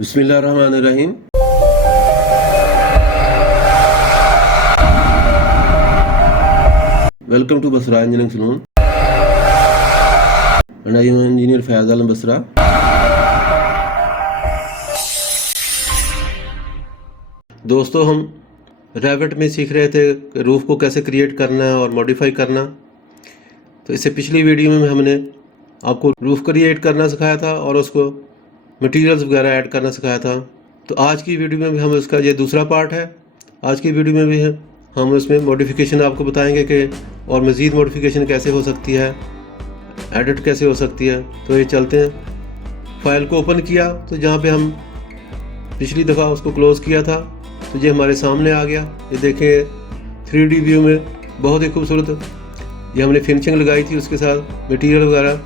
बिस्मिल्लाहिर्रहमानिर्रहीम। Welcome to Basra Engineering Saloon and I am engineer Fayaz Alam Basra. दोस्तों, हम Revit में सीख रहे थे रूफ को कैसे क्रिएट करना है और मॉडिफाई करना। तो इससे पिछली वीडियो में हमने आपको रूफ क्रिएट करना सिखाया था और उसको मटेरियल्स वगैरह ऐड करना सिखाया था। तो आज की वीडियो में भी हम इसका ये दूसरा पार्ट है। आज की वीडियो में भी हम इसमें मॉडिफिकेशन आपको बताएंगे कि और मज़ीद मॉडिफिकेशन कैसे हो सकती है, एडिट कैसे हो सकती है। तो ये चलते हैं। फाइल को ओपन किया तो जहाँ पे हम पिछली दफ़ा उसको क्लोज़ किया था तो ये हमारे सामने आ गया। ये देखें 3D व्यू में बहुत ही खूबसूरत ये हमने फिनिशिंग लगाई थी उसके साथ मटेरियल वगैरह।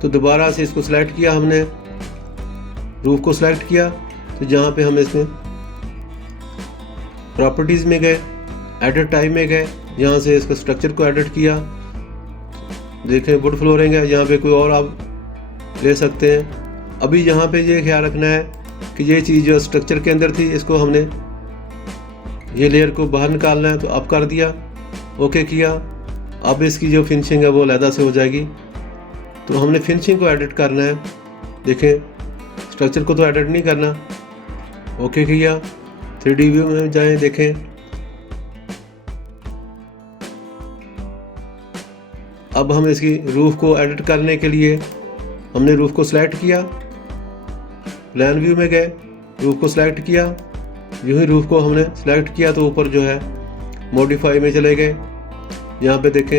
तो दोबारा से इसको सिलेक्ट किया, हमने रूफ को सिलेक्ट किया तो जहाँ पे हम इसमें प्रॉपर्टीज़ में गए, एडिट टाइप में गए, यहाँ से इसका स्ट्रक्चर को एडिट किया। देखें वुड फ्लोरिंग है, यहाँ पे कोई और आप ले सकते हैं। अभी यहाँ पे ये ख्याल रखना है कि ये चीज़ जो स्ट्रक्चर के अंदर थी इसको हमने ये लेयर को बाहर निकालना है। तो अप कर दिया, ओके किया। अब इसकी जो फिनिशिंग है वो अलहदा से हो जाएगी। तो हमने फिनिशिंग को एडिट करना है। देखें स्ट्रक्चर को तो एडिट नहीं करना, ओके किया। 3D व्यू में जाएं, देखें अब हम इसकी रूफ को एडिट करने के लिए हमने रूफ को सिलेक्ट किया, प्लान व्यू में गए, रूफ को सिलेक्ट किया। यूँ ही रूफ को हमने सिलेक्ट किया तो ऊपर जो है मॉडिफाई में चले गए। यहाँ पे देखें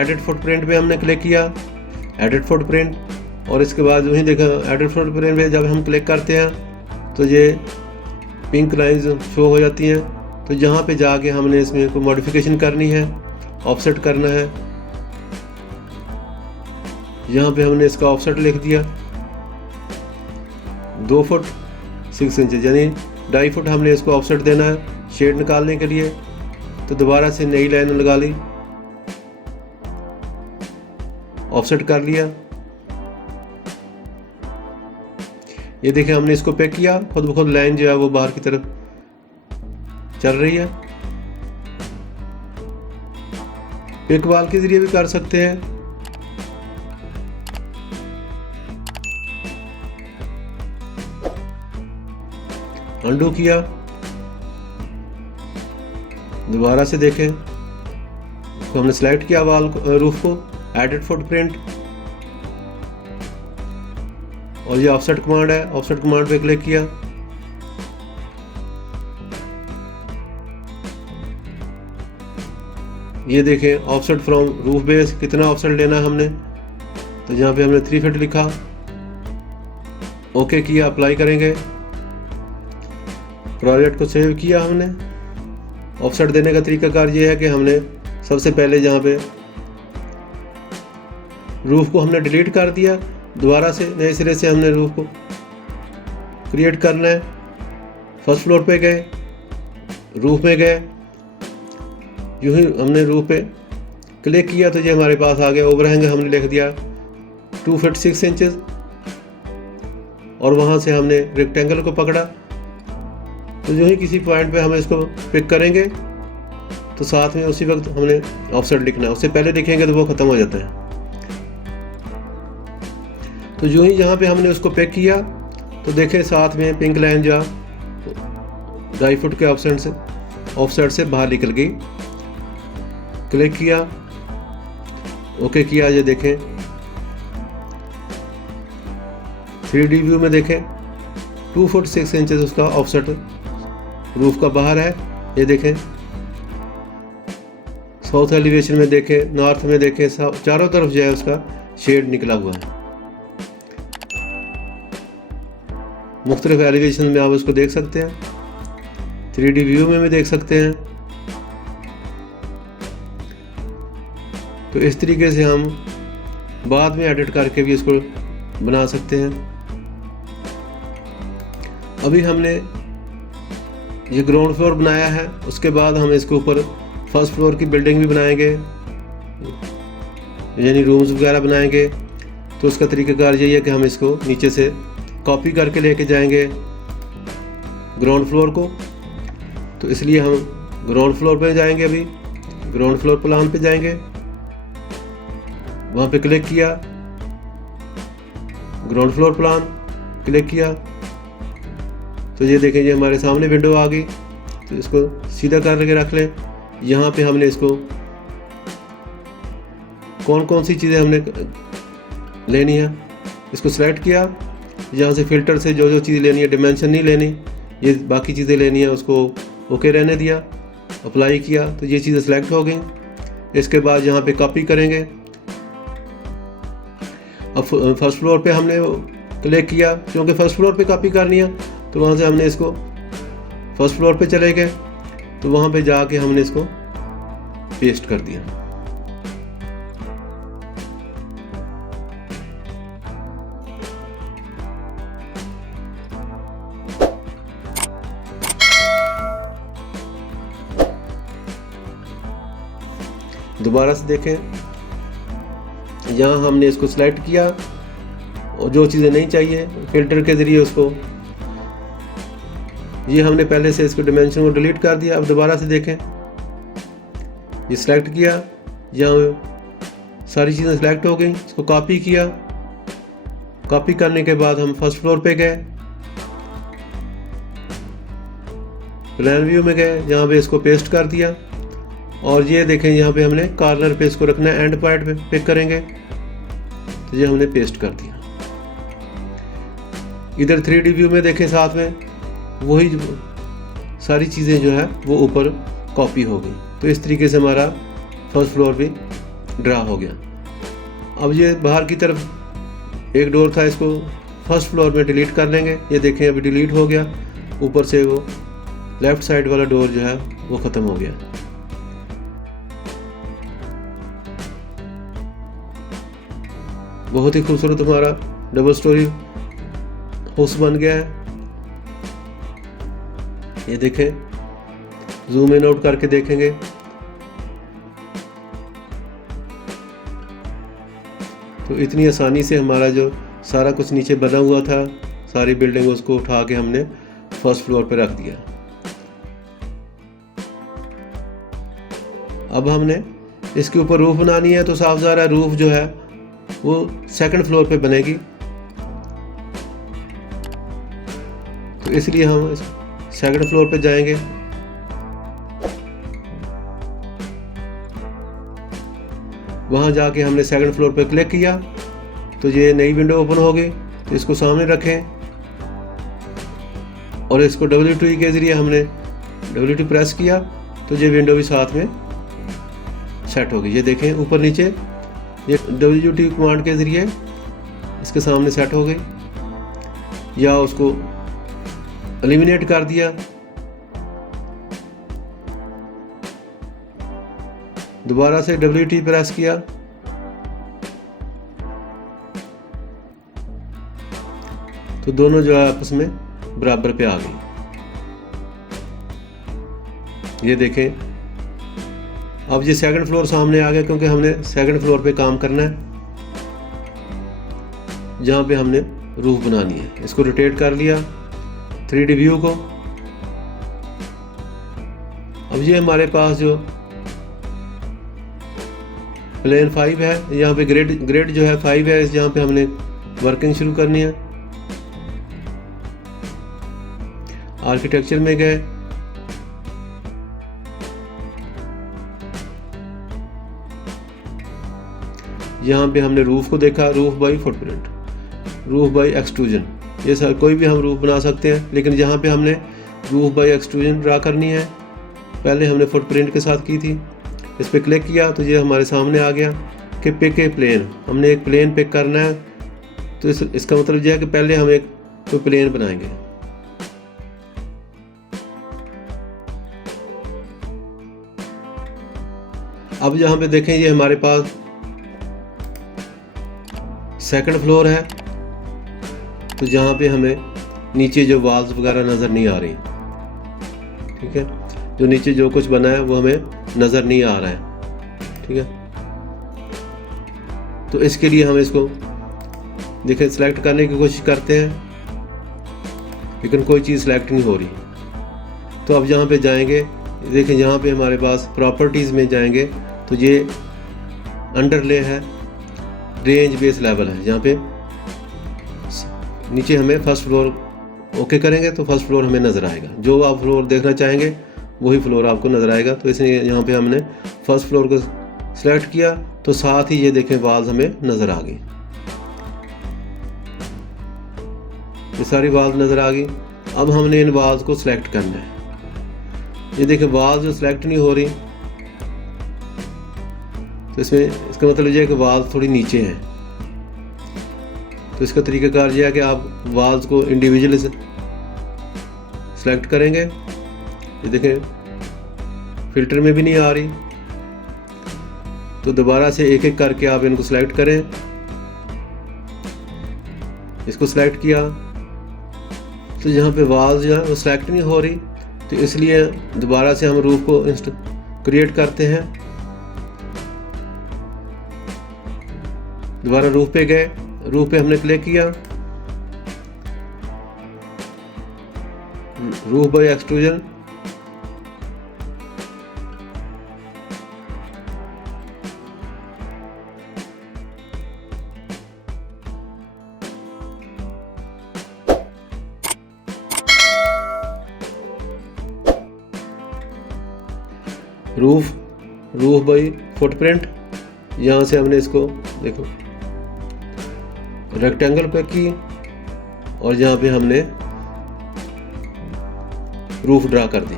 एडिट फुटप्रिंट पे हमने क्लिक किया, एडिट फुटप्रिंट, और इसके बाद वहीं देखा एडिट फुटप्रिंट पे जब हम क्लिक करते हैं तो ये पिंक लाइंस शो हो जाती हैं। तो यहाँ पे जाके हमने इसमें कोई मॉडिफिकेशन करनी है, ऑफसेट करना है। यहाँ पे हमने इसका ऑफसेट लिख दिया 2 फुट 6 इंच, यानी 2.5 फुट हमने इसको ऑफसेट देना है शेड निकालने के लिए। तो दोबारा से नई लाइन लगा ली, ऑफसेट कर लिया। ये देखें हमने इसको पे किया, खुद ब खुद लाइन जो है वो बाहर की तरफ चल रही है। पिक वाल के जरिए भी कर सकते हैं। अंडू किया, दोबारा से देखें तो हमने सेलेक्ट किया वाल रूफ को, एडिट फुटप्रिंट, और ये ऑफसेट कमांड है, ऑफसेट कमांड पे क्लिक किया। ये देखें ऑफसेट फ्रॉम रूफ बेस, कितना ऑफसेट लेना है हमने। तो यहाँ पे हमने 3 फीट लिखा, ओके किया, अप्लाई करेंगे। प्रोजेक्ट को सेव किया हमने। ऑफसेट देने का तरीकाकार ये है कि हमने सबसे पहले जहाँ पे रूफ को हमने डिलीट कर दिया, दोबारा से नए सिरे से हमने रूफ को क्रिएट करना है। फर्स्ट फ्लोर पे गए, रूफ में गए, यूं ही हमने रूफ पे क्लिक किया तो ये हमारे पास आ गया। ओवरहैंग हमने लिख दिया 2 फीट 6 इंचेस, और वहाँ से हमने रेक्टेंगल को पकड़ा। तो जो ही किसी पॉइंट पे हम इसको पिक करेंगे तो साथ में उसी वक्त हमने ऑफसेट लिखना है, उससे पहले लिखेंगे तो वो ख़त्म हो जाता है। तो जो ही जहाँ पे हमने उसको पिक किया तो देखें साथ में पिंक लाइन जो 2.5 फुट के ऑफसेट से बाहर निकल गई। क्लिक किया, ओके किया। ये देखें 3D व्यू में देखें 2 फुट 6 इंचेस उसका ऑफसेट रूफ का बाहर है। ये देखें साउथ एलिवेशन में देखें, नॉर्थ में देखें, चारों तरफ जो है उसका शेड निकला हुआ है। मुख्तलिफ एलिवेशन में आप उसको देख सकते हैं, 3D व्यू में भी देख सकते हैं। तो इस तरीके से हम बाद में एडिट करके भी इसको बना सकते हैं। अभी हमने ये ग्राउंड फ्लोर बनाया है, उसके बाद हम इसके ऊपर फर्स्ट फ्लोर की बिल्डिंग भी बनाएंगे, यानी रूम्स वगैरह बनाएंगे। तो उसका तरीकाकार यही है कि हम इसको नीचे से कॉपी करके लेके जाएंगे ग्राउंड फ्लोर को। तो इसलिए हम ग्राउंड फ्लोर पे जाएंगे। अभी ग्राउंड फ्लोर प्लान पे जाएंगे, वहाँ पे क्लिक किया, ग्राउंड फ्लोर प्लान क्लिक किया तो ये देखें ये हमारे सामने विंडो आ गई। तो इसको सीधा करके रख लें। यहाँ पे हमने इसको कौन कौन सी चीज़ें हमने लेनी है इसको सिलेक्ट किया। यहाँ से फ़िल्टर से जो जो चीज़ लेनी है, डिमेंशन नहीं लेनी, ये बाकी चीज़ें लेनी है उसको ओके रहने दिया, अप्लाई किया तो ये चीज़ें सिलेक्ट हो गई। इसके बाद यहाँ पे कॉपी करेंगे। अब फर्स्ट फ्लोर पे हमने क्लिक किया, क्योंकि फर्स्ट फ्लोर पे कॉपी करनी है तो वहाँ से हमने इसको फर्स्ट फ्लोर पे चले गए, तो वहाँ पे जाके हमने इसको पेस्ट कर दिया। दोबारा से देखें, यहाँ हमने इसको सिलेक्ट किया और जो चीज़ें नहीं चाहिए फिल्टर के ज़रिए उसको, ये हमने पहले से इसको डिमेंशन को डिलीट कर दिया। अब दोबारा से देखें, ये सिलेक्ट किया, यहाँ सारी चीज़ें सिलेक्ट हो गई, इसको कॉपी किया। कॉपी करने के बाद हम फर्स्ट फ्लोर पे गए, प्लान व्यू में गए, यहाँ पे इसको पेस्ट कर दिया। और ये देखें यहाँ पे हमने कॉर्नर पे इसको रखना है, एंड पॉइंट पे पिक करेंगे तो ये हमने पेस्ट कर दिया। इधर 3D व्यू में देखें साथ में वही सारी चीज़ें जो है वो ऊपर कॉपी हो गई। तो इस तरीके से हमारा फर्स्ट फ्लोर भी ड्रा हो गया। अब ये बाहर की तरफ एक डोर था, इसको फर्स्ट फ्लोर में डिलीट कर लेंगे। ये देखें अभी डिलीट हो गया, ऊपर से वो लेफ़्ट साइड वाला डोर जो है वो ख़त्म हो गया। बहुत ही खूबसूरत हमारा डबल स्टोरी हाउस बन गया है। ये देखें, जूम इन आउट करके देखेंगे तो इतनी आसानी से हमारा जो सारा कुछ नीचे बना हुआ था, सारी बिल्डिंग, उसको उठा के हमने फर्स्ट फ्लोर पे रख दिया। अब हमने इसके ऊपर रूफ बनानी है, तो साफ ज़ाहिर है रूफ जो है वो सेकंड फ्लोर पे बनेगी। तो इसलिए हम सेकंड फ्लोर पे जाएंगे। वहाँ जाके हमने सेकंड फ्लोर पे क्लिक किया तो ये नई विंडो ओपन हो गई। तो इसको सामने रखें और इसको W2 के ज़रिए हमने W2 प्रेस किया तो ये विंडो भी साथ में सेट हो गई। ये देखें ऊपर नीचे ये W2 कमांड के ज़रिए इसके सामने सेट हो गई, या उसको एलिमिनेट कर दिया। दोबारा से W2 प्रेस किया तो दोनों जो है आपस में बराबर पे आ गई। ये देखें, अब ये सेकंड फ्लोर सामने आ गया, क्योंकि हमने सेकंड फ्लोर पे काम करना है जहाँ पे हमने रूफ बनानी है। इसको रोटेट कर लिया 3D व्यू को। अब ये हमारे पास जो प्लेन 5 है, यहाँ पे ग्रेड जो है 5 है, जहाँ पे हमने वर्किंग शुरू करनी है। आर्किटेक्चर में गए, यहाँ पे हमने रूफ को देखा, roof by footprint, roof by extrusion. ये सर कोई भी हम रूफ बना सकते हैं, लेकिन जहाँ पे हमने रूफ बाई एक्सट्रूजन ड्रा करनी है, पहले हमने फुटप्रिंट के साथ की थी। इस पर क्लिक किया तो ये हमारे सामने आ गया कि पिक ए प्लेन, हमने एक प्लेन पिक करना है। तो इसका मतलब यह है कि पहले हम एक कोई प्लेन बनाएंगे। अब यहाँ पे देखें, ये हमारे पास सेकंड फ्लोर है, तो जहाँ पे हमें नीचे जो वॉल्स वगैरह नज़र नहीं आ रही, ठीक है, जो नीचे जो कुछ बना है वो हमें नज़र नहीं आ रहा है, ठीक है। तो इसके लिए हम इसको देखें, सिलेक्ट करने की कोशिश करते हैं लेकिन कोई चीज़ सेलेक्ट नहीं हो रही। तो अब यहाँ पे जाएंगे, देखें यहाँ पे हमारे पास प्रॉपर्टीज़ में जाएंगे तो ये अंडरले है, रेंज बेस लेवल है। यहाँ पे नीचे हमें फर्स्ट फ्लोर ओके करेंगे तो फर्स्ट फ्लोर हमें नज़र आएगा। जो आप फ्लोर देखना चाहेंगे वही फ्लोर आपको नज़र आएगा। तो इसलिए यहाँ पे हमने फर्स्ट फ्लोर को सिलेक्ट किया तो साथ ही ये देखें वाल्स हमें नज़र आ गई, ये सारी वाल्स नज़र आ गई। अब हमने इन वाल्स को सिलेक्ट करना है। ये देखें वाल्स जो सिलेक्ट नहीं हो रही, तो इसमें इसका मतलब ये है कि वाल्स थोड़ी नीचे हैं। तो इसका तरीक़ाकार यह है कि आप वाल्स को इंडिविजुअली सेलेक्ट करेंगे। ये देखें फिल्टर में भी नहीं आ रही, तो दोबारा से एक एक करके आप इनको सेलेक्ट करें। इसको सेलेक्ट किया तो यहाँ पे वाल्स जो है वो सेलेक्ट नहीं हो रही, तो इसलिए दोबारा से हम रूफ को क्रिएट करते हैं। दोबारा रूफ पे गए, रूफ पे हमने क्लिक किया, roof by extrusion, roof by footprint. यहाँ से हमने इसको देखो रेक्टेंगल पे की और यहाँ पे हमने रूफ ड्रा कर दी,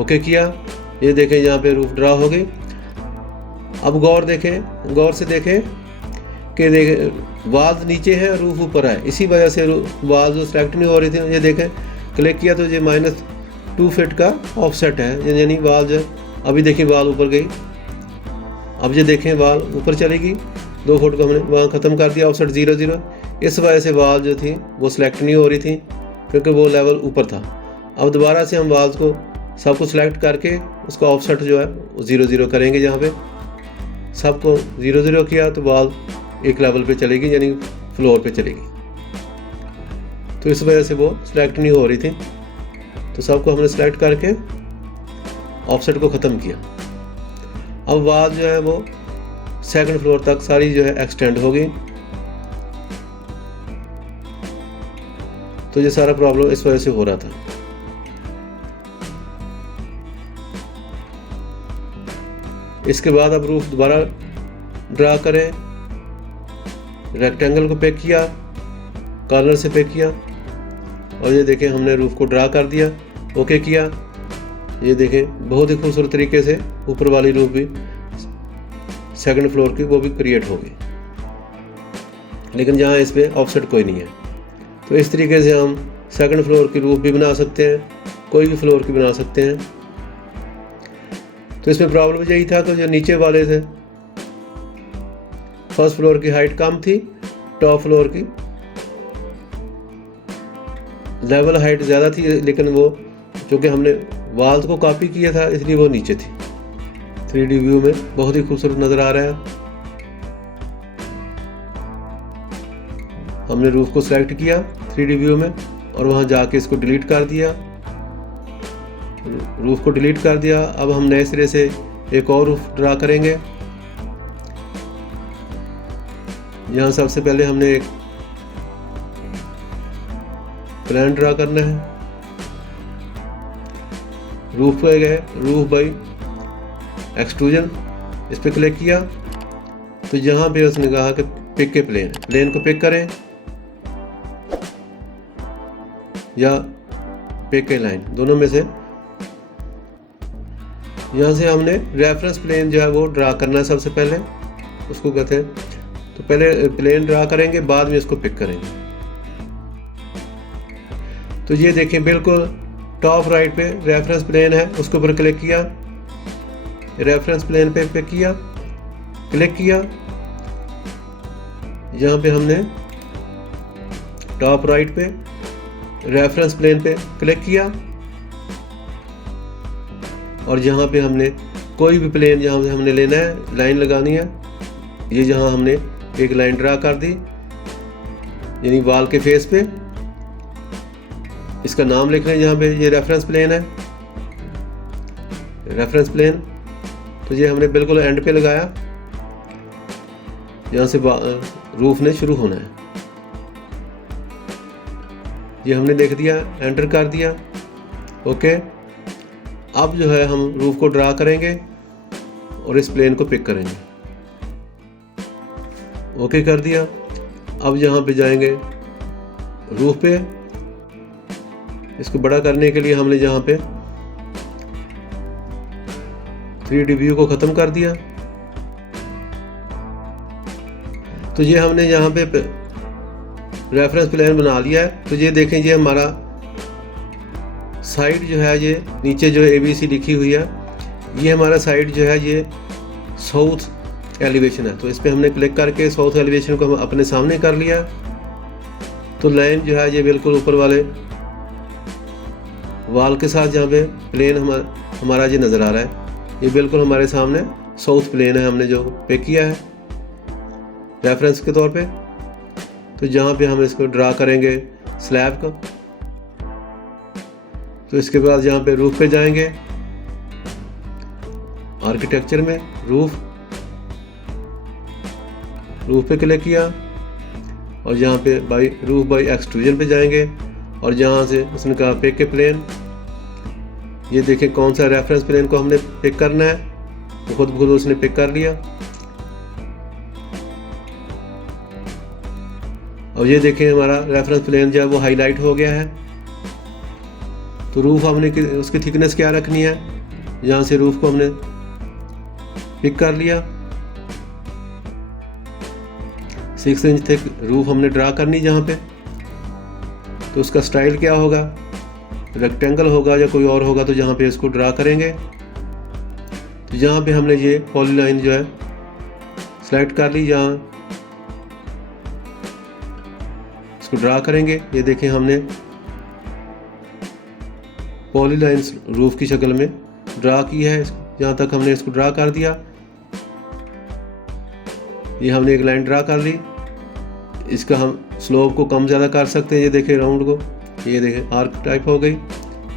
ओके किया। ये देखें यहाँ पे रूफ ड्रा हो गई। अब गौर से देखें कि देखें वाल्स नीचे है, रूफ ऊपर है, इसी वजह से वाल्स जो सेलेक्ट नहीं हो रही थी। ये देखें क्लिक किया तो ये -2 फीट का ऑफसेट है, यानी वाल जो अभी देखिए वाल ऊपर गई। अब ये देखें वाल ऊपर चलेगी, 2 फुट को हमने वहाँ ख़त्म कर दिया, ऑफसेट 0 0। इस वजह से वाल जो थी वो सिलेक्ट नहीं हो रही थी क्योंकि वो लेवल ऊपर था। अब दोबारा से हम वाल्स को सबको सिलेक्ट करके उसका ऑफसेट जो है वो 0 0 करेंगे। यहाँ पे सबको 0 0 किया तो वाल एक लेवल पे चलेगी, यानी फ्लोर पे चलेगी। तो इस वजह से वो सिलेक्ट नहीं हो रही थी, तो सबको हमने सेलेक्ट करके ऑफसेट को ख़त्म किया। अब वाल जो है वो सेकंड फ्लोर तक सारी जो है एक्सटेंड हो गई। तो ये सारा प्रॉब्लम इस वजह से हो रहा था। इसके बाद अब रूफ दोबारा ड्रा करें, रेक्टेंगल को पिक किया, कॉर्नर से पिक किया और ये देखें हमने रूफ को ड्रा कर दिया, ओके किया। ये देखें बहुत ही खूबसूरत तरीके से ऊपर वाली रूफ भी सेकंड फ्लोर की वो भी क्रिएट हो गई, लेकिन यहाँ इस पर ऑफसेट कोई नहीं है। तो इस तरीके से हम सेकंड फ्लोर की रूफ भी बना सकते हैं, कोई भी फ्लोर की बना सकते हैं। तो इसमें प्रॉब्लम यही था कि जो नीचे वाले थे फर्स्ट फ्लोर की हाइट कम थी, टॉप फ्लोर की लेवल हाइट ज़्यादा थी, लेकिन वो चूँकि हमने वाल्स को कॉपी किया था इसलिए वो नीचे थी। 3D व्यू में बहुत ही खूबसूरत नज़र आ रहा है। हमने रूफ को सिलेक्ट किया 3D व्यू में और वहाँ जाके इसको डिलीट कर दिया, रूफ को डिलीट कर दिया। अब हम नए सिरे से एक और रूफ ड्रा करेंगे। यहाँ सबसे पहले हमने एक प्लान ड्रा करना है। रूफ पे गए, रूफ बाई एक्सट्रूजन, इस पर क्लिक किया तो यहाँ पे उसने कहा कि पिक के प्लेन को पिक करें या पिक के लाइन, दोनों में से। यहाँ से हमने रेफरेंस प्लेन जो है वो ड्रा करना है सबसे पहले, उसको कहते हैं। तो पहले प्लेन ड्रा करेंगे, बाद में इसको पिक करेंगे। तो ये देखें बिल्कुल टॉप राइट पे रेफरेंस प्लेन है, उसके ऊपर क्लिक किया, रेफरेंस प्लेन पे पिक किया, क्लिक किया। यहाँ पे हमने टॉप राइट पे रेफरेंस प्लेन पे क्लिक किया और यहाँ पे हमने कोई भी प्लेन जहाँ से हमने लेना है, लाइन लगानी है। ये जहाँ हमने एक लाइन ड्रा कर दी, यानी वाल के फेस पे इसका नाम लिख रहे हैं। जहाँ पे ये रेफरेंस प्लेन है, रेफरेंस प्लेन, तो ये हमने बिल्कुल एंड पे लगाया जहाँ से रूफ ने शुरू होना है। ये हमने लिख दिया, एंटर कर दिया, ओके। अब जो है हम रूफ को ड्रा करेंगे और इस प्लेन को पिक करेंगे, ओके कर दिया। अब यहाँ पे जाएंगे रूफ पे, इसको बड़ा करने के लिए हमने यहाँ पे 3D व्यू को ख़त्म कर दिया। तो ये हमने यहाँ पे रेफरेंस प्लेन बना लिया है। तो ये देखें, ये हमारा साइड जो है, ये नीचे जो ABC लिखी हुई है, ये हमारा साइड जो है ये साउथ एलिवेशन है। तो इस पर हमने क्लिक करके साउथ एलिवेशन को हम अपने सामने कर लिया। तो लाइन जो है ये बिल्कुल ऊपर वाले वाल के साथ, जहाँ पे प्लेन हमारा ये नज़र आ रहा है, ये बिल्कुल हमारे सामने साउथ प्लेन है, हमने जो पिक किया है रेफरेंस के तौर पे। तो जहाँ पे हम इसको ड्रा करेंगे स्लैब को, तो इसके बाद यहाँ पे रूफ पे जाएंगे, आर्किटेक्चर में रूफ पे क्लिक किया और यहाँ पे रूफ बाई एक्सट्रूजन पे जाएंगे और जहाँ से उसने कहा पिक के प्लेन। ये देखें कौन सा रेफरेंस प्लेन को हमने पिक करना है, तो खुद उसने पिक कर लिया। और ये देखें हमारा रेफरेंस प्लेन जो है वो हाईलाइट हो गया है। तो रूफ हमने उसकी थिकनेस क्या रखनी है, यहाँ से रूफ को हमने पिक कर लिया। 6 इंच थिक रूफ हमने ड्रा करनी जहाँ पे। तो उसका स्टाइल क्या होगा, रेक्टेंगल होगा या कोई और होगा, तो जहाँ पे इसको ड्रा करेंगे। तो यहाँ पे हमने ये पॉलीलाइन जो है सेलेक्ट कर ली, जहाँ इसको ड्रा करेंगे। ये देखें हमने पॉलीलाइन रूफ की शक्ल में ड्रा की है, जहाँ तक हमने इसको ड्रा कर दिया। ये हमने एक लाइन ड्रा कर ली। इसका हम स्लोप को कम ज़्यादा कर सकते हैं। ये देखें राउंड को, ये देखें आर्क टाइप हो गई।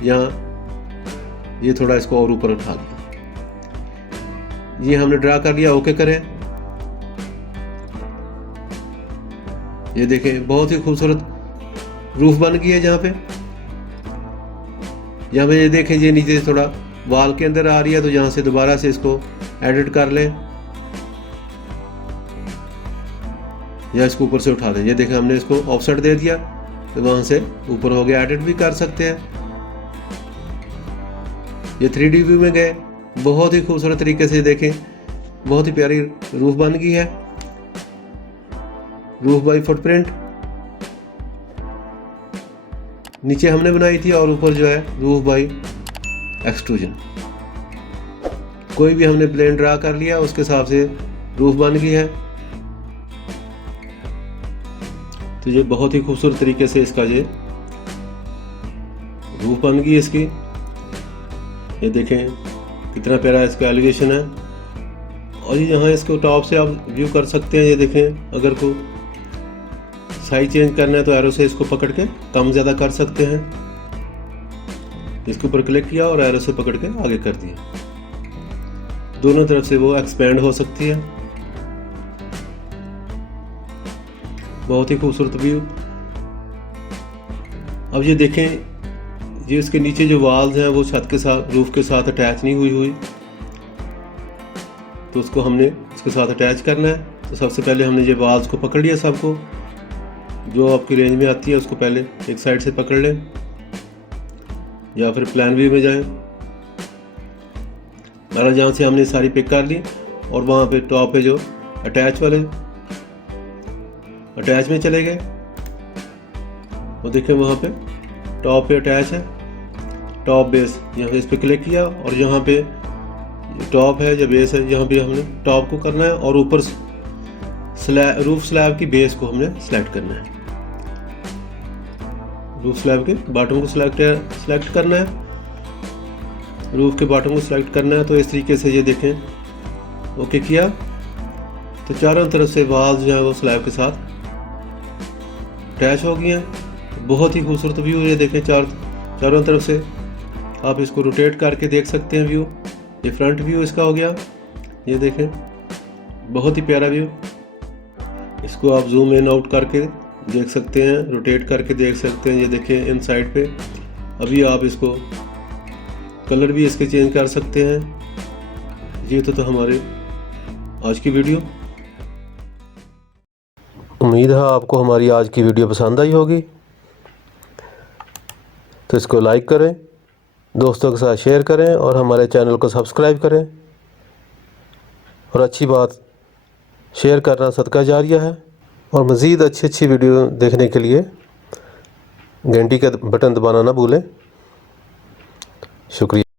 यहाँ ये थोड़ा इसको और ऊपर उठा लिया। ये हमने ड्रा कर लिया, ओके करें। ये देखें बहुत ही खूबसूरत रूफ बन गई है। यहाँ पे ये देखें, ये नीचे से थोड़ा वाल के अंदर आ रही है, तो यहाँ से दोबारा से इसको एडिट कर लें या इसको ऊपर से उठा दें। ये देखें हमने इसको ऑफसेट दे दिया, तो वहाँ से ऊपर हो गया। एडिट भी कर सकते हैं। ये 3D व्यू में गए, बहुत ही खूबसूरत तरीके से देखें, बहुत ही प्यारी रूफ बन गई है। रूफ बाई फुटप्रिंट नीचे हमने बनाई थी और ऊपर जो है रूफ बाई एक्सट्रूजन। कोई भी हमने प्लेन ड्रा कर लिया, उसके हिसाब से रूफ बन गई है। तो ये बहुत ही खूबसूरत तरीके से इसका ये रूफ बन गई इसकी। ये देखें कितना प्यारा इसका एलिवेशन है। और ये यहाँ इसको टॉप से आप व्यू कर सकते हैं। ये देखें, अगर को साइज चेंज करना है तो एरो से इसको पकड़ के कम ज़्यादा कर सकते हैं। इसके ऊपर क्लिक किया और एरो से पकड़ के आगे कर दिया। दोनों तरफ से वो एक्सपेंड हो सकती है। बहुत ही खूबसूरत व्यू। अब ये देखें, ये इसके नीचे जो वॉल्स हैं वो छत के साथ, रूफ के साथ अटैच नहीं हुई, तो उसको हमने इसके साथ अटैच करना है। तो सबसे पहले हमने ये वॉल्स को पकड़ लिया, सबको जो आपकी रेंज में आती है उसको पहले एक साइड से पकड़ लें या फिर प्लान व्यू में जाएं। और जहाँ से हमने सारी पिक कर ली और वहाँ पे टॉप पे जो अटैच वाले अटैच में चले गए। वो देखें वहाँ पे टॉप पे अटैच है, टॉप बेस। यहाँ पे इस पर क्लिक किया और यहाँ पे टॉप है या बेस है, यहाँ पे हमने टॉप को करना है और ऊपर रूफ स्लैब की बेस को हमने सेलेक्ट करना है। रूफ स्लैब के बॉटम को सेलेक्ट करना है, रूफ के बॉटम को सेलेक्ट करना है। तो इस तरीके से ये देखें, ओके किया तो चारों तरफ से वाल्स जो है वो स्लैब के साथ अटैच हो गई हैं। बहुत ही खूबसूरत व्यू ये देखें, चारों तरफ से आप इसको रोटेट करके देख सकते हैं व्यू। ये फ्रंट व्यू इसका हो गया, ये देखें बहुत ही प्यारा व्यू। इसको आप जूम इन आउट करके देख सकते हैं, रोटेट करके देख सकते हैं। ये देखें इन साइड पे। अभी आप इसको कलर भी इसके चेंज कर सकते हैं। ये तो हमारे आज की वीडियो। उम्मीद है आपको हमारी आज की वीडियो पसंद आई होगी, तो इसको लाइक करें, दोस्तों के साथ शेयर करें और हमारे चैनल को सब्सक्राइब करें। और अच्छी बात, शेयर करना सदका जारिया है। और मज़ीद अच्छी वीडियो देखने के लिए घंटी का बटन दबाना ना भूलें। शुक्रिया।